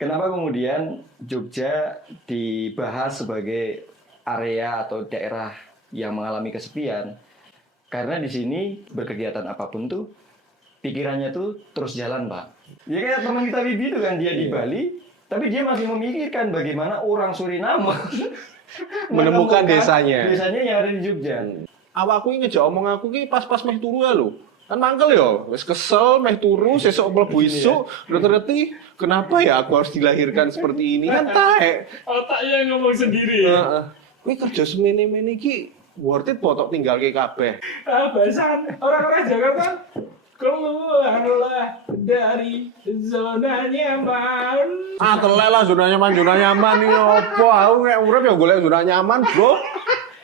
Kenapa kemudian Jogja dibahas sebagai area atau daerah yang mengalami kesepian? Karena di sini berkegiatan apapun tuh pikirannya tuh terus jalan, Pak. Ya kayak teman kita Bibi itu kan, dia di Bali, tapi dia masih memikirkan bagaimana orang Suriname Menemukan desanya. Desanya yang ada di Jogja. Awakku ini ngejak omong aku ki pas-pas meh turu ya lho. Kan mangkel ya, wis kesel meh turu sesuk mlebu isuk, ngerti kenapa ya aku harus dilahirkan seperti ini kan taek. Otaknya ngomong sendiri. Heeh. Kuwi kerja semene-mene iki worth it potok tinggal ke kabeh. Bahasan orang-orang Jakarta keluarlah dari zona nyaman. Ah telela zona nyaman iki opo? Aku nek urip ya golek zona nyaman, Bro.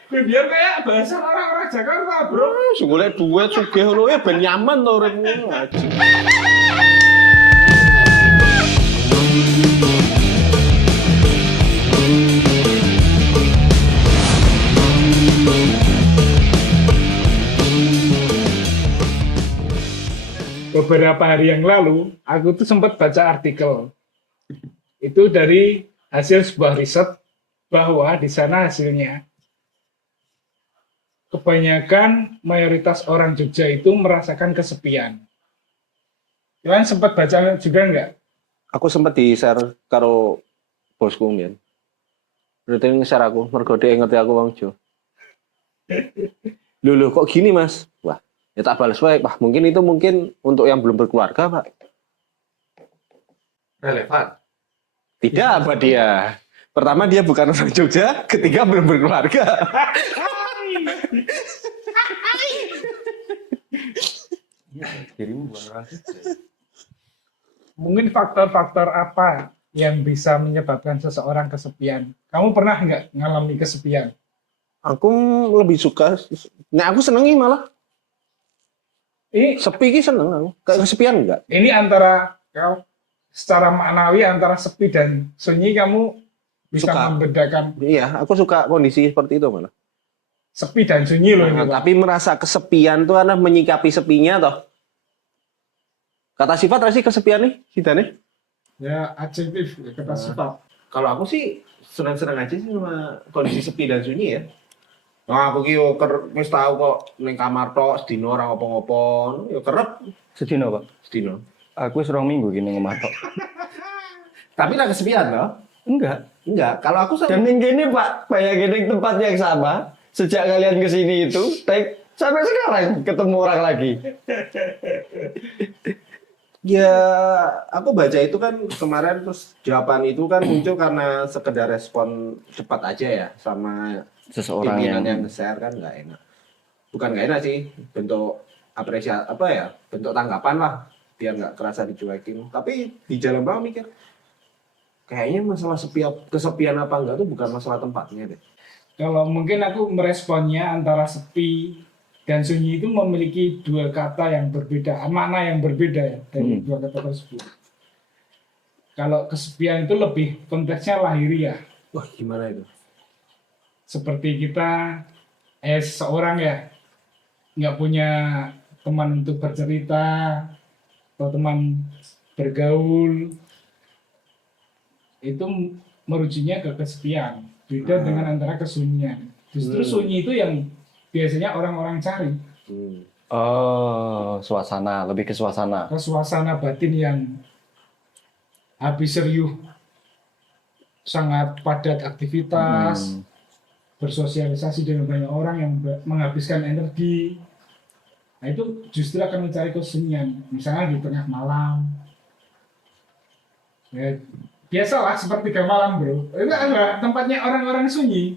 Biar kayak bahasa orang-orang Jakarta, bro. Golek duit sugih ngono ya ben nyaman to uripmu. Ngaji. Beberapa hari yang lalu, aku tuh sempat baca artikel. Itu dari hasil sebuah riset bahwa di sana hasilnya kebanyakan mayoritas orang Jogja itu merasakan kesepian. Kalian sempat baca juga nggak? Aku sempat di-share karo bosku mbiyen. Berarti nge-share aku, mergo dhek ngerti aku wong Jo. Loh kok gini, Mas? Wah, ya tak balas wae. Wah, mungkin untuk yang belum berkeluarga, Pak. Relevan. Tidak apa dia. Pertama dia bukan orang Jogja, ketiga belum berkeluarga. Dirimu bukan orang Jogja. Mungkin faktor-faktor apa yang bisa menyebabkan seseorang kesepian? Kamu pernah nggak ngalami kesepian? Aku lebih suka, nah aku senengi malah. Ini Sepi ki seneng aku. Kayak kesepian enggak? ini antara kau secara maknawi antara sepi dan sunyi kamu bisa Suka. membedakan Iya, aku suka kondisi seperti itu malah. sepi dan sunyi loh ini, Nah, Pak. tapi merasa kesepian tuh karena menyikapi sepinya toh. Kata sifat rasi kesepian nih, Sidane. Ya adjektif ya, kata sifat. Kalau aku sih senang-senang aja sih sama kondisi sepi dan sunyi ya. Nah, aku ki yo wis tau kok ning kamar tok sedina ora ngopo-ngopo, yo kerep Sedino, Pak. sedina. Aku serong minggu gini ngematok. Tapi lah kesepian loh. Enggak. Enggak, kalau aku sama Dan yang gini, Pak, bayangin tempat yang sama sejak kalian kesini itu, sampai sekarang ketemu orang lagi. ya aku baca itu kan kemarin terus jawaban itu kan muncul karena sekedar respon cepat aja ya sama Seseorang pimpinan yang yang share kan nggak enak. Bukan nggak enak sih, bentuk apresiasi apa ya, bentuk tanggapan lah biar nggak kerasa dicuekin. Tapi di jalan bawah mikir kayaknya masalah kesepian apa enggak tuh bukan masalah tempatnya deh. Kalau mungkin aku meresponnya antara sepi dan sunyi itu memiliki dua kata yang berbeda, makna yang berbeda ya dari dua kata tersebut. Kalau kesepian itu lebih konteksnya lahiriah. Wah gimana itu? Seperti kita seseorang ya nggak punya teman untuk bercerita atau teman bergaul, itu merujuknya ke kesepian. Beda dengan antara kesunyian. Justru sunyi itu yang biasanya orang-orang cari, oh, suasana, lebih ke suasana. ke suasana batin yang habis serius, sangat padat aktivitas, bersosialisasi dengan banyak orang yang menghabiskan energi. Nah itu justru akan mencari kesunyian, misalnya di tengah malam. Ya, biasalah sepertiga malam bro, itu adalah tempatnya orang-orang sunyi.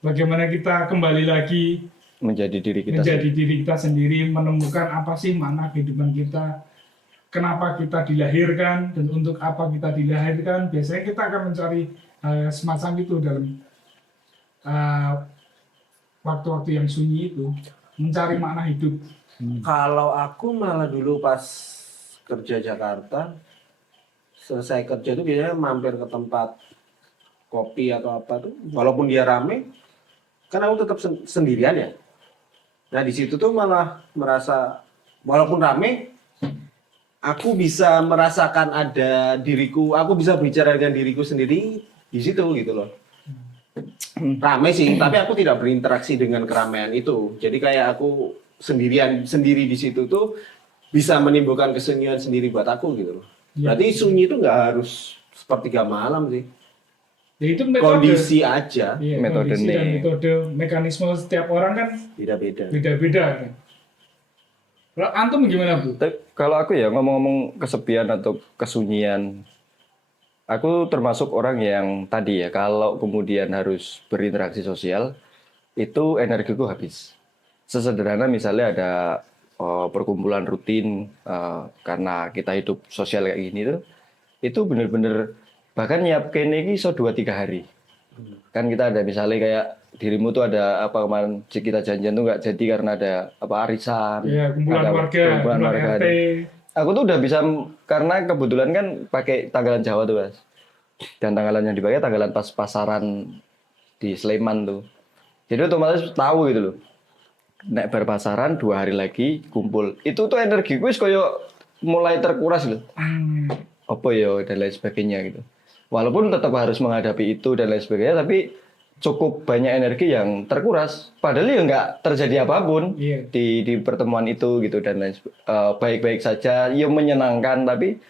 Bagaimana kita kembali lagi Menjadi diri kita. menjadi diri kita sendiri, menemukan apa sih makna kehidupan kita, kenapa kita dilahirkan dan untuk apa kita dilahirkan. Biasanya kita akan mencari semacam itu dalam waktu-waktu yang sunyi itu, mencari makna hidup. Kalau aku malah dulu pas kerja Jakarta, selesai kerja itu biasanya mampir ke tempat kopi atau apa tuh, walaupun dia rame, kan aku tetap sendirian ya. Nah di situ tuh malah merasa walaupun rame, aku bisa merasakan ada diriku, aku bisa bicara dengan diriku sendiri di situ gitu loh. Ramai sih, tapi aku tidak berinteraksi dengan keramaian itu. Jadi kayak aku sendiri di situ tuh bisa menimbulkan kesunyian sendiri buat aku gitu loh. Iya. Berarti sunyi itu nggak harus sepertiga malam sih. Ya itu metode. Kondisi aja Iya, Metode kondisi dan nih. metode mekanisme setiap orang kan beda-beda. beda-beda kan. Kalau antum gimana Bu? Tapi kalau aku ya ngomong-ngomong kesepian atau kesunyian, aku termasuk orang yang tadi ya, kalau kemudian harus berinteraksi sosial, itu energiku habis. Sesederhana misalnya ada perkumpulan rutin karena kita hidup sosial kayak gini tuh, itu bener-bener bahkan nyiapin ini iso 2-3 hari. Kan kita ada misalnya kayak dirimu tuh ada apa kemarin kita janjian tuh nggak jadi karena ada apa arisan, Ya, kumpulan ada warga, kumpulan kumpulan warga. RT. Aku tuh udah bisa karena kebetulan kan pakai tanggalan Jawa tuh Mas. Dan tanggalan yang dipakai tanggalan pas pasaran di Sleman tuh. Jadi otomatis tahu gitu loh. Nek bar pasaran 2 hari lagi kumpul. Itu tuh energi gue koyo mulai terkuras loh. Apa ya dan lain sebagainya gitu. Walaupun tetap harus menghadapi itu dan lain sebagainya, tapi cukup banyak energi yang terkuras. Padahal ya nggak terjadi apapun Iya. di pertemuan itu gitu dan lain baik-baik saja, ya menyenangkan, tapi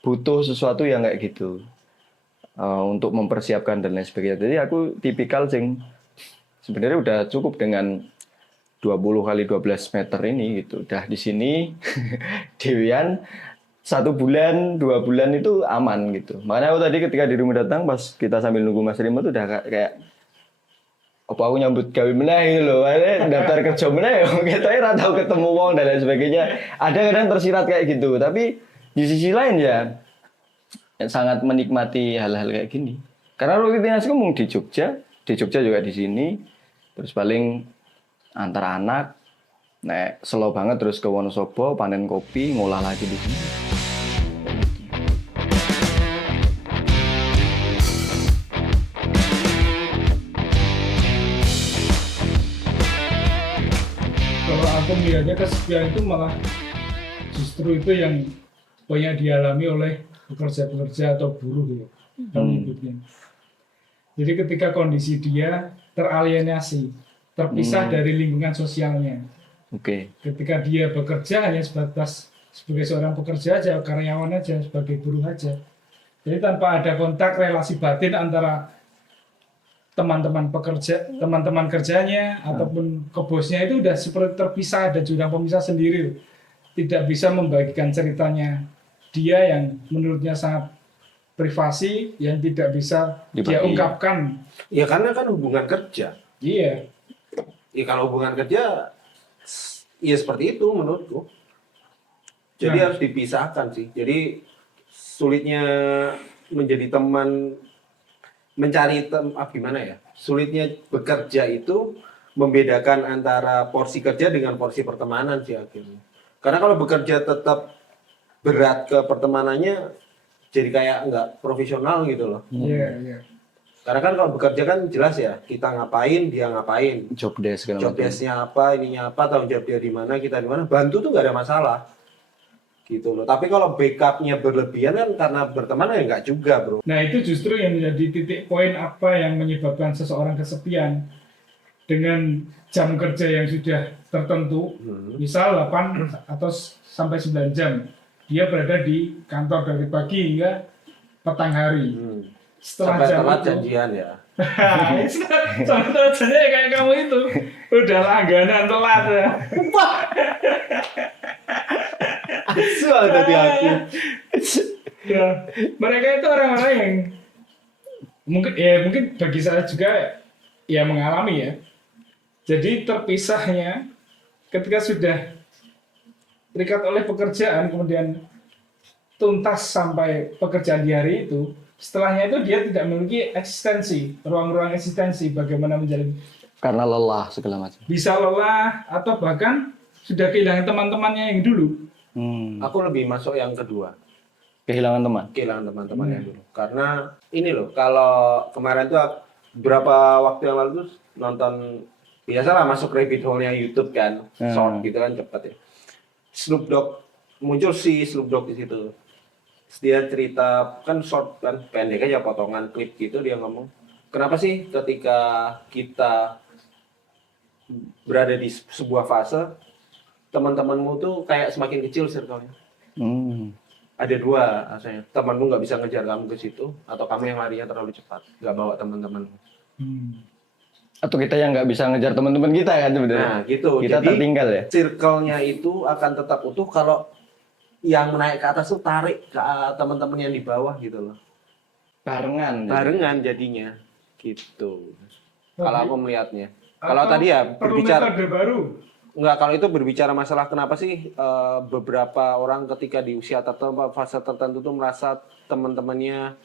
butuh sesuatu yang kayak gitu untuk mempersiapkan dan lain sebagainya. Jadi aku tipikal sing sebenarnya udah cukup dengan 20 kali 12 meter ini gitu. Udah di sini Dewian 1 bulan, 2 bulan itu aman gitu. Makanya aku tadi ketika dirimu datang pas kita sambil nunggu Mas Rimo tuh udah kayak apa aku nyambut gawe meneh gitu loh. Daftar kerja meneh kita ora tahu ketemu wong dan lain sebagainya. Ada kadang tersirat kayak gitu, tapi di sisi lain ya sangat menikmati hal-hal kayak gini. Karena rutinitas ngomong di Jogja juga di sini. Terus paling antar anak nek slow banget terus ke Wonosobo panen kopi ngolah lagi di sini. Kalau aku melihatnya kesepian itu malah justru itu yang banyak dialami oleh pekerja-pekerja atau buruh ya dalam hidupnya. Jadi ketika kondisi dia teralienasi, terpisah dari lingkungan sosialnya. Oke. Ketika dia bekerja hanya sebatas sebagai seorang pekerja aja, karyawan aja, sebagai buruh aja. Jadi tanpa ada kontak relasi batin antara teman-teman pekerja, teman-teman kerjanya ataupun ke bosnya itu udah seperti terpisah dan jurang pemisah sendiri. Tidak bisa membagikan ceritanya dia yang menurutnya sangat privasi yang tidak bisa dia Dibagi. ungkapkan. Ya karena kan hubungan kerja. Iya. Ya kalau hubungan kerja ya seperti itu menurutku. Jadi Nah. harus dipisahkan sih. Jadi sulitnya menjadi teman mencari gimana ya? Sulitnya bekerja itu membedakan antara porsi kerja dengan porsi pertemanan sih akhirnya. Karena kalau bekerja tetap berat ke pertemanannya jadi kayak nggak profesional gitu loh. Iya, iya. Karena kan kalau bekerja kan jelas ya, kita ngapain, dia ngapain. Job desk segala Job macam. desk-nya apa, ininya apa, tanggung jawab dia di mana, kita di mana, bantu tuh nggak ada masalah. Gitu loh. Tapi kalau backup-nya berlebihan kan karena berteman ya nggak juga, bro. Nah itu justru yang menjadi titik poin apa yang menyebabkan seseorang kesepian dengan jam kerja yang sudah tertentu, misal 8 atau sampai 9 jam, dia berada di kantor dari pagi hingga petang hari. Setelah Sampai jam telat itu, janjian ya. sampai telat janjian ya kayak kamu itu, udah langganan telat ya. Asu tadi aku. Ya, mereka itu orang-orang yang mungkin bagi saya juga ya mengalami ya. Jadi terpisahnya ketika sudah terikat oleh pekerjaan kemudian tuntas sampai pekerjaan di hari itu, setelahnya itu dia tidak memiliki eksistensi, ruang-ruang eksistensi bagaimana menjalani. Karena lelah segala macam. Bisa lelah atau bahkan sudah kehilangan teman-temannya yang dulu. Aku lebih masuk yang kedua. Kehilangan teman. Kehilangan teman-teman yang dulu. Karena ini loh, kalau kemarin tuh beberapa waktu yang lalu tuh nonton biasalah masuk rabbit hole-nya YouTube kan, short gitu kan cepet ya. Snoop Dogg muncul si Snoop Dogg di situ. Terus dia cerita kan short kan pendek aja potongan klip gitu dia ngomong. Kenapa sih ketika kita berada di sebuah fase teman-temanmu tuh kayak semakin kecil circle-nya. Hmm. Ada dua rasanya. Temanmu nggak bisa ngejar kamu ke situ atau kamu yang larinya terlalu cepat, nggak bawa teman-temanmu. Atau kita yang nggak bisa ngejar teman-teman kita kan sebenarnya. Nah, gitu. Kita Jadi, tertinggal ya. circle-nya itu akan tetap utuh kalau yang naik ke atas tuh tarik ke teman-teman yang di bawah gitu loh. Barengan. jadi. Barengan jadinya. Gitu. Kalau aku melihatnya. Kalau Atau tadi ya perlu berbicara metode baru. enggak, kalau itu berbicara masalah kenapa sih beberapa orang ketika di usia tertentu, fase tertentu tuh merasa teman-temannya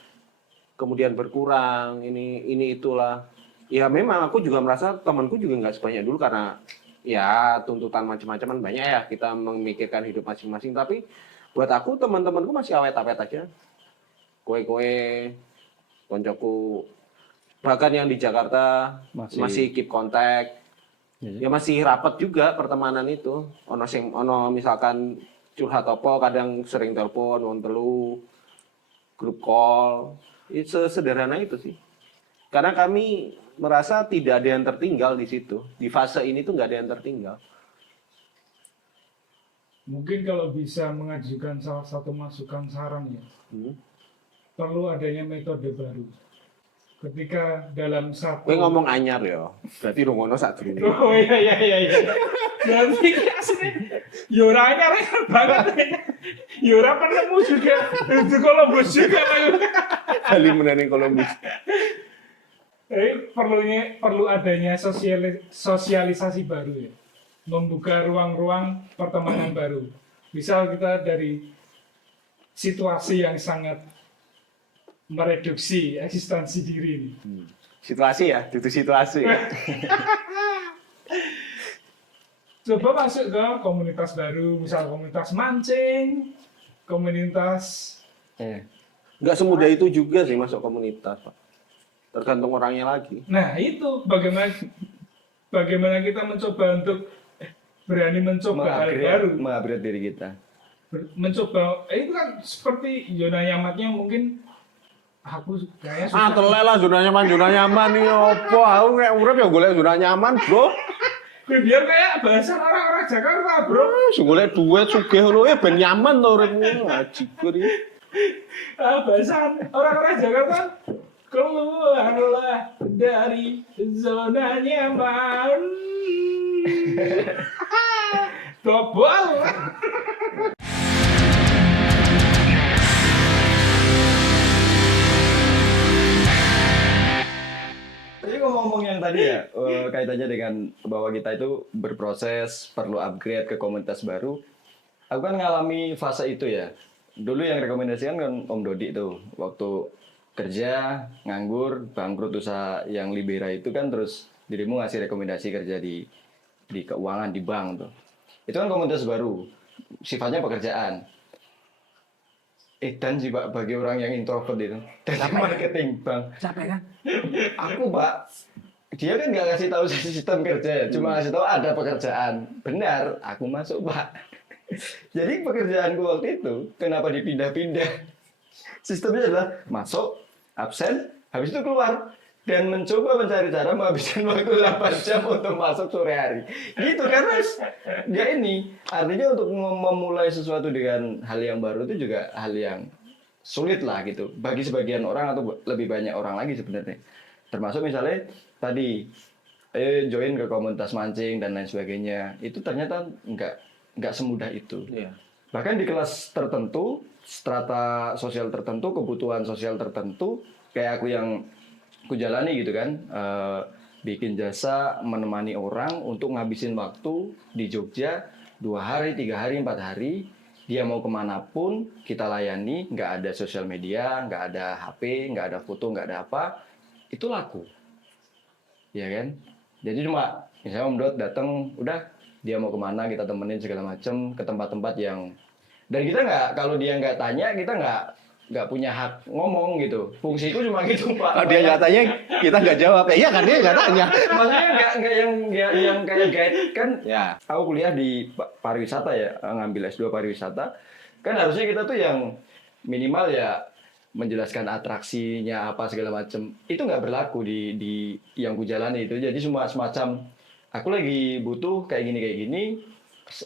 kemudian berkurang, ini itulah. Ya memang aku juga merasa temanku juga nggak sebanyak dulu karena ya tuntutan macam-macam kan banyak ya, kita memikirkan hidup masing-masing. Tapi buat aku teman-temanku masih awet-awet aja. Kue-kue, koncoku, bahkan yang di Jakarta masih keep contact. Ya masih rapat juga pertemanan itu. Ono misalkan curhat apa kadang sering telepon, wong telu, grup call. Itu sederhana itu sih. Karena kami merasa tidak ada yang tertinggal di situ. Di fase ini tuh nggak ada yang tertinggal. Mungkin kalau bisa mengajukan salah satu masukan saran ya, perlu adanya metode baru. Ketika dalam satu... Kowe ngomong anyar ya, berarti rungono sak durunge. Oh iya. Berarti aslinya Yoranya banget. Yora penemu juga. Itu Columbus juga. Kali menane Columbus. Perlu adanya sosialisasi baru ya. Membuka ruang-ruang pertemanan baru. Misal kita dari situasi yang sangat mereduksi eksistensi diri ini. Situasi ya, itu situasi. Coba masuk ke komunitas baru, misal komunitas mancing, komunitas... Nggak semudah itu juga sih masuk komunitas, Pak. Tergantung orangnya lagi. Nah itu bagaimana kita mencoba untuk berani mencoba hal baru. Mengupgrade diri kita. Mencoba, itu kan seperti zona nyamannya mungkin aku kayaknya susah. Telek lah zona nyaman nih opo. Aku kayak urip ya golek zona nyaman, Bro. Biar kayak bahasa orang-orang Jakarta, bro. Golek duit sugih lho ben nyaman to uripmu. Ngaji kuri. Bahasa orang-orang Jakarta keluarlah dari zona nyaman. Tobol. Jadi ngomong yang tadi ya, kaitannya dengan bahwa kita itu berproses, perlu upgrade ke komunitas baru. Aku kan ngalami fase itu ya. Dulu yang rekomendasikan kan Om Dodi tuh, waktu kerja, nganggur, bangkrut usaha yang Libera itu kan, terus dirimu ngasih rekomendasi kerja di keuangan, di bank tuh. Itu kan komunitas baru, sifatnya pekerjaan. Dan sih Pak, bagi orang yang introvert itu, dari marketing bank. Capek kan? Aku Pak, dia kan nggak ngasih tahu sistem kerja ya, cuma ngasih tahu ada pekerjaan. Benar, aku masuk Pak. Jadi pekerjaanku waktu itu, kenapa dipindah-pindah? Sistemnya adalah masuk, absen, habis itu keluar. Dan mencoba mencari cara menghabiskan waktu 8 jam untuk masuk sore hari. Gitu, karena ya ini, artinya untuk memulai sesuatu dengan hal yang baru itu juga hal yang sulit lah gitu. Bagi sebagian orang atau lebih banyak orang lagi sebenarnya. Termasuk misalnya tadi, join ke komunitas mancing dan lain sebagainya. Itu ternyata nggak semudah itu. Iya. Bahkan di kelas tertentu, strata sosial tertentu, kebutuhan sosial tertentu, kayak aku yang aku jalani gitu kan, bikin jasa menemani orang untuk ngabisin waktu di Jogja 2 hari, 3 hari, 4 hari. Dia mau kemanapun kita layani, nggak ada sosial media, nggak ada HP, nggak ada foto, nggak ada apa, itu laku, ya kan? Jadi cuma misalnya Om Dot datang, udah dia mau kemana kita temenin segala macem ke tempat-tempat yang, dan kita nggak, kalau dia nggak tanya kita nggak punya hak ngomong gitu. Fungsiku cuma gitu Pak. Kalau dia nggak tanya, kita nggak jawab. Ya iya kan dia nggak tanya. Maksudnya nggak yang kayak guide kan. Ya. Aku kuliah di pariwisata ya, ngambil S2 pariwisata. Kan harusnya kita tuh yang minimal ya menjelaskan atraksinya apa segala macam. Itu nggak berlaku di yang ku jalani itu. Jadi semacam aku lagi butuh kayak gini,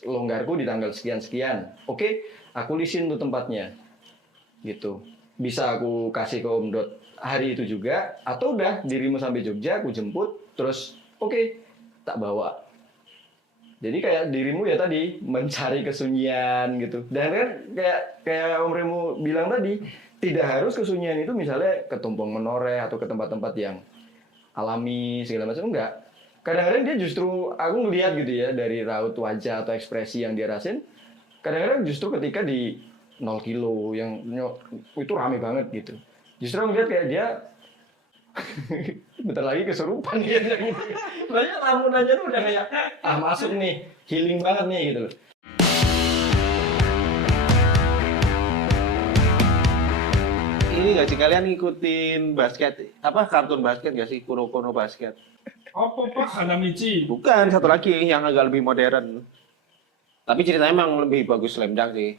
longgarku di tanggal sekian. Oke, aku lisin tuh tempatnya. Gitu. Bisa aku kasih ke Om Dot hari itu juga, atau udah dirimu sampai Jogja, aku jemput, terus oke, tak bawa. Jadi kayak dirimu ya tadi mencari kesunyian gitu. Dan kan kayak Om Remo bilang tadi, tidak harus kesunyian itu misalnya ke Tumpeng Menoreh atau ke tempat-tempat yang alami segala macam, enggak. Kadang-kadang dia justru aku ngelihat gitu ya dari raut wajah atau ekspresi yang dia rasain. Kadang-kadang justru ketika di 0 kilo yang itu rame banget gitu. Justru aku ngelihat kayak dia bentar lagi kesurupan gitu. Banyak lamunannya tuh udah kayak masuk nih, healing banget nih gitu loh. Ini nggak sih kalian ngikutin basket? Apa kartun basket nggak sih? Kuroko no Basket? Apa Pak Hanamichi? Bukan, satu lagi yang agak lebih modern. Tapi ceritanya emang lebih bagus Slam Dunk sih.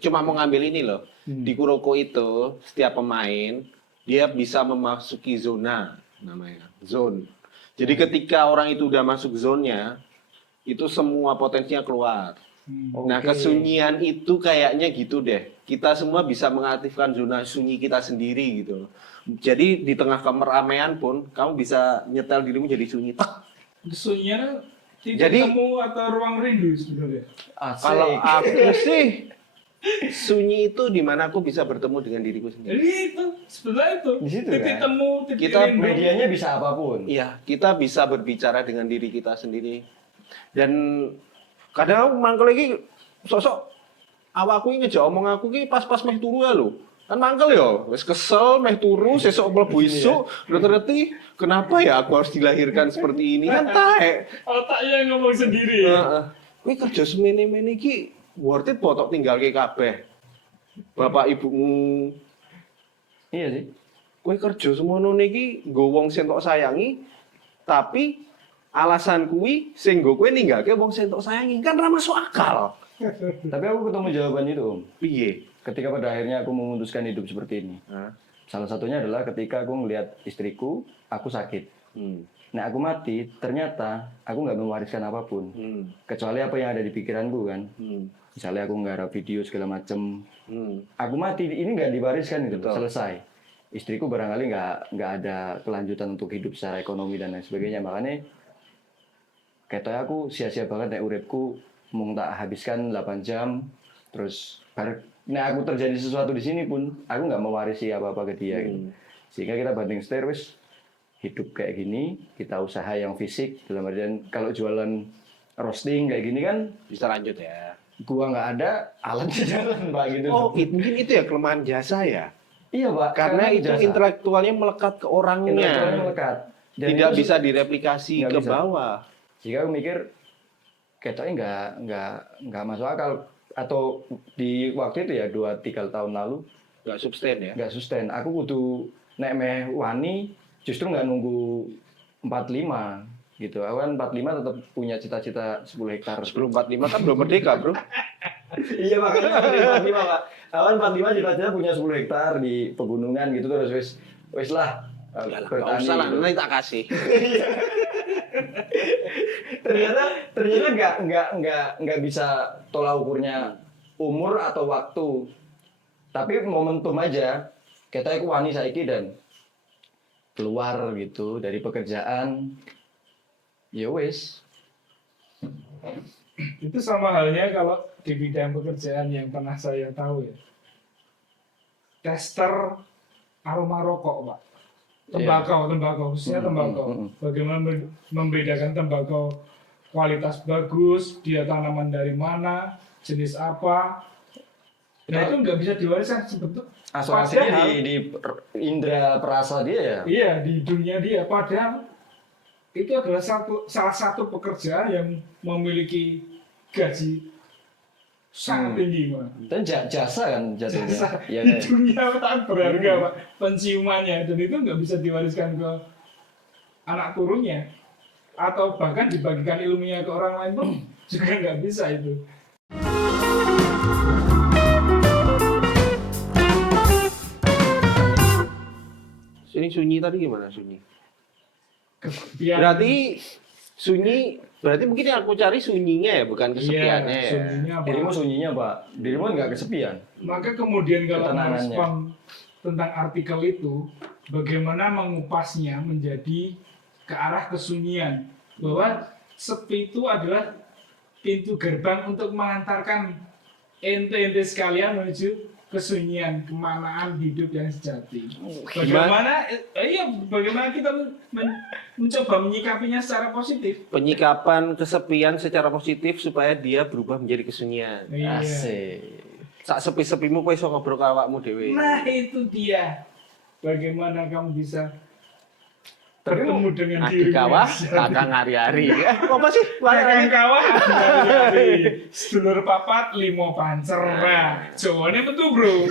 Cuma mau ngambil ini loh. Di Kuroko itu, setiap pemain, dia bisa memasuki zona, namanya. Zone. Jadi ketika orang itu udah masuk zonnya, itu semua potensinya keluar. Nah, Oke. kesunyian itu kayaknya gitu deh. Kita semua bisa mengaktifkan zona sunyi kita sendiri gitu. Jadi di tengah keramaian pun, kamu bisa nyetel dirimu jadi sunyi. Tak. Kesunyian titik Jadi- temu atau ruang rindu sebenarnya. Asik. Kalau aku sih, sunyi itu di mana aku bisa bertemu dengan diriku sendiri. Jadi itu sebenarnya itu Di situ, titik kan? temu, titik Kita rindu. Medianya bisa apapun. Iya, kita bisa berbicara dengan diri kita sendiri. Dan kadang mangkel lagi sosok awakku ini ngejak omong aku ki pas-pas meh turu ya lho. Kan mangkel ya, wis kesel meh turu sesuk mlebu isuk, ngerti kenapa ya aku harus dilahirkan seperti ini kan taek. Otaknya yang ngomong sendiri. Ya? Heeh. Kowe kerja semene-mene iki worth it potok tinggalke kabeh. Bapak ibumu, Iya sih. kowe kerja semono niki nggo wong sing tok sayangi, tapi alasan kuwi sing nggo kowe ninggalke wong sing tok sayangi kan ra masuk akal. Tapi aku ketemu jawaban itu, Om. Piye? Ketika pada akhirnya aku memutuskan hidup seperti ini. Hah? Salah satunya adalah ketika aku melihat istriku, aku sakit. Hmm. Nah, aku mati, ternyata aku nggak mewariskan apapun. Hmm. Kecuali apa yang ada di pikiranku kan. Hmm. Misalnya aku nggarap video segala macem. Hmm. Aku mati, ini nggak diwariskan gitu. Betul. Selesai. Istriku barangkali nggak ada kelanjutan untuk hidup secara ekonomi dan lain sebagainya. Makanya katanya aku sia-sia banget nek uripku mung tak habiskan 8 jam terus nah aku terjadi sesuatu di sini pun aku nggak mewarisi apa-apa ke dia gitu. Sehingga kita banting setir wis hidup kayak gini, kita usaha yang fisik dalam artian kalau jualan roasting kayak gini kan Bisa lanjut ya. gua nggak ada alatnya jalan Pak gitu. Oh, mungkin itu ya kelemahan jasa ya. Iya Pak, Karena itu jasa. intelektualnya melekat ke orangnya. Intelektualnya melekat. Dan Tidak itu bisa direplikasi nggak ke bisa. bawah. Jika aku mikir ketoknya nggak masuk akal atau di waktu itu ya 2-3 tahun lalu Nggak sustain ya. nggak sustain. Aku kudu nek meh wani justru nggak nunggu 45 gitu. Aku kan 45 tetap punya cita-cita 10 hektar. Sebelum 45 kan belum merdeka, Bro. Iya makanya aku dari 45 Pak. Aku kan 45 cita-cita punya 10 hektar di pegunungan gitu terus wis lah. Nggak bertani usah lah, gitu. nanti tak kasih. ternyata nggak bisa tolak ukurnya umur atau waktu, tapi momentum aja. Kita aku wani saiki dan keluar gitu dari pekerjaan, ya wis. Itu sama halnya kalau di bidang pekerjaan yang pernah saya tahu ya. Tester aroma rokok, Pak. Tembakau, khususnya tembakau. Bagaimana membedakan tembakau kualitas bagus, dia tanaman dari mana, jenis apa. Nah itu nggak bisa diwariskan sebetulnya. Asosiasinya Padahal- di indera perasa dia ya. Iya, di dunia dia. Padahal itu adalah salah satu pekerjaan yang memiliki gaji sangat tinggi Pak. Dan jasa kan jatuhnya. Jasa Ya, di kan? dunia sangat berharga Pak, penciumannya, dan itu nggak bisa diwariskan ke anak turunnya atau bahkan dibagikan ilmunya ke orang lain pun juga nggak bisa itu. Ini sunyi tadi gimana sunyi? Biar Berarti mungkin yang aku cari sunyinya ya, bukan kesepiannya ya. sunyinya Pak. Dirimu sunyinya, Pak. Dirimu nggak kesepian. Maka kemudian kalau Ketenangannya. merespon tentang artikel itu, bagaimana mengupasnya menjadi ke arah kesunyian, bahwa sepi itu adalah pintu gerbang untuk mengantarkan ente sekalian menuju kesunyian, kemanaan hidup yang sejati. Bagaimana kita mencoba menyikapinya secara positif? Penyikapan kesepian secara positif supaya dia berubah menjadi kesunyian. Iya. Asik. Sak sepi-sepimu kowe iso ngobrol karo awakmu dhewe. Nah itu dia. Bagaimana kamu bisa bertemu dengan Adik diri kawah, kakang hari-hari. Apa sih? Kakang kawah, hari-hari. Sedulur papat, limo pancer. Nah, jawabannya betul bro.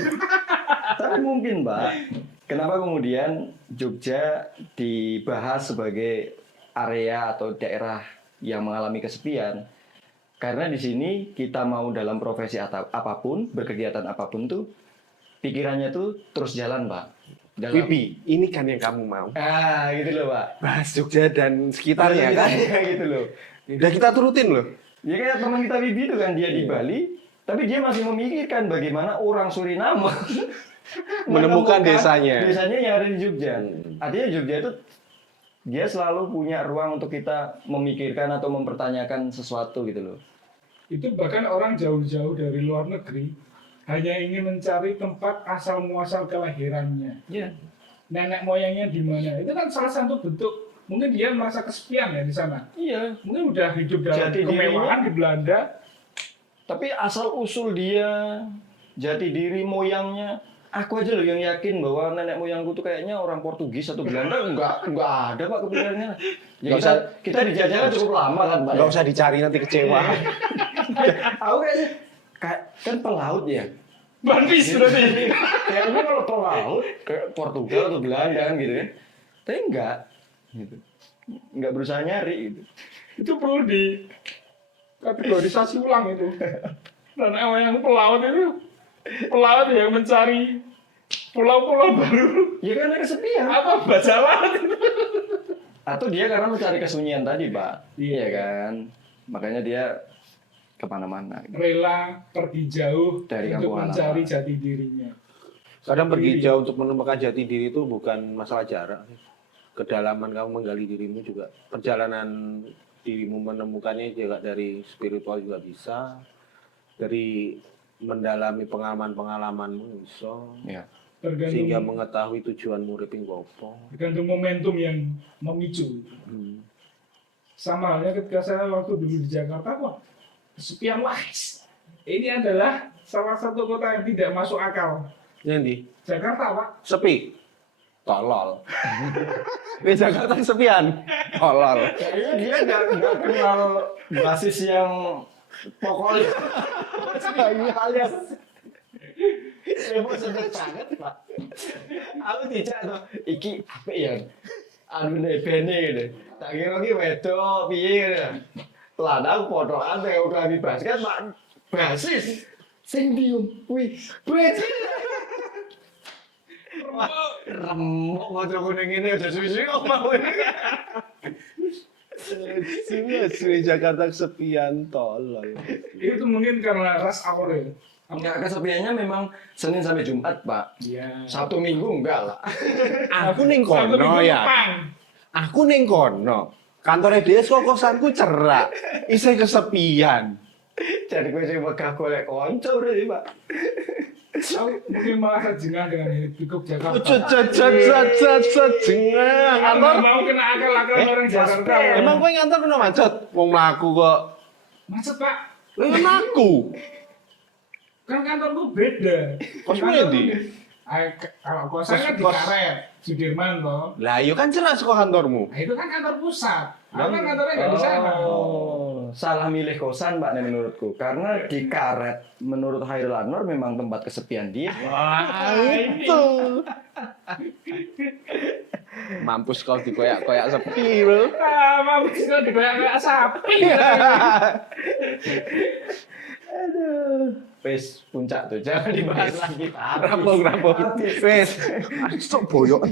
Tapi mungkin, Pak, kenapa kemudian Jogja dibahas sebagai area atau daerah yang mengalami kesepian? Karena di sini kita mau dalam profesi atau apapun, berkegiatan apapun tuh, pikirannya tuh terus jalan, Pak. Bibi, ini kan yang kamu mau. Gitu loh, Pak. Bahas Jogja dan sekitarnya kan. Gitu loh. Udah kita turutin loh. Ya kayak teman kita Bibi itu kan, dia di Bali, tapi dia masih memikirkan bagaimana orang Suriname Menemukan desanya. Desanya yang ada di Jogja. Artinya Jogja itu dia selalu punya ruang untuk kita memikirkan atau mempertanyakan sesuatu gitu loh. Itu bahkan orang jauh-jauh dari luar negeri hanya ingin mencari tempat asal muasal kelahirannya. Iya. Nenek moyangnya di mana? Itu kan salah satu bentuk. Mungkin dia merasa kesepian ya di sana. Iya. Mungkin udah hidup dalam Jati kemewahan di Belanda. Tapi asal usul dia, jati diri moyangnya, aku aja loh yang yakin bahwa nenek moyangku tuh kayaknya orang Portugis atau Belanda, enggak ada Pak kepikirannya. Ya kita dijajah cukup lama kan Pak. Gak usah dicari nanti kecewa. Aku kayaknya kan pelaut ya. Bandis berarti. Kayaknya kalau pelaut kayak Portugal atau Belanda kan gitu kan. Tapi enggak gitu. Enggak berusaha nyari gitu. Itu perlu di kategorisasi ulang itu. Dan yang pelaut itu pelaut yang mencari pulau-pulau baru. Ya karena kesepian. Apa baca laut itu? Atau dia karena mencari kesunyian tadi Pak. Iya. Iya kan. Makanya dia kemana-mana. Rela pergi jauh Dari untuk kampung mencari halaman. jati dirinya. Kadang pergi jauh untuk menemukan jati diri itu bukan masalah jarak. Kedalaman kamu menggali dirimu juga. Perjalanan dirimu menemukannya juga dari spiritual juga bisa. Dari mendalami pengalaman-pengalamanmu bisa. Ya. Sehingga Tergantung, mengetahui tujuan uriping apa. tergantung momentum yang memicu. Sama halnya ketika saya waktu dulu di Jakarta, wah kesepian wahis. Ini adalah salah satu kota yang tidak masuk akal. Nanti Jakarta Pak. sepi. Tolol. Di Jakarta kesepian. Tolol. Kayaknya dia nggak kenal basis yang pokoknya. Alias emosional banget Pak. Aku tidak tuh iki apa ya? Anu nebene gitu. Tak kira iki wedok piye gitu. Lah aku podokan karo kami basket Pak. Basis sing diem kuwi. Brazil. Remuk kocok kuning ini udah suwi-suwi kok mau ini. Sini Jakarta kesepian tolol. Itu mungkin karena ras hour ya. Enggak, kesepiannya memang Senin sampai Jumat, Pak. Iya. Sabtu Minggu enggak lah. Aku ning kono ya. Aku ning kono. Kantornya dia kok kosanku cerak. Isih kesepian. Jadi gue sing megah golek kanca berarti, Pak. Aku mungkin malah jengah dengan hidup pikuk Jakarta. Jengah. Aku Kantor. nggak mau kena akal-akal orang Jakarta. Emang kowe ngantor kena macet? Wong mlaku kok. Macet Pak. Kowe mlaku. Kan kantorku beda. Kosmu Kantorku ndi? Kalau kosan kan di Kos- Karet, Sudirman toh. Lah iya kan jelas kok kantormu. Nah, itu kan kantor pusat. Aku kan kantornya nggak di sana. Oh. salah milih kosan Pak nih menurutku. Karena di Karet menurut Hairul Anwar memang tempat kesepian dia. Wah, itu. Mampus kau dikoyak-koyak sepi, bro. Mampus kok kayak sapi. Aduh. Wes puncak tuh, jangan dibahas lagi Pak. Rampung. Wes, sok boyok.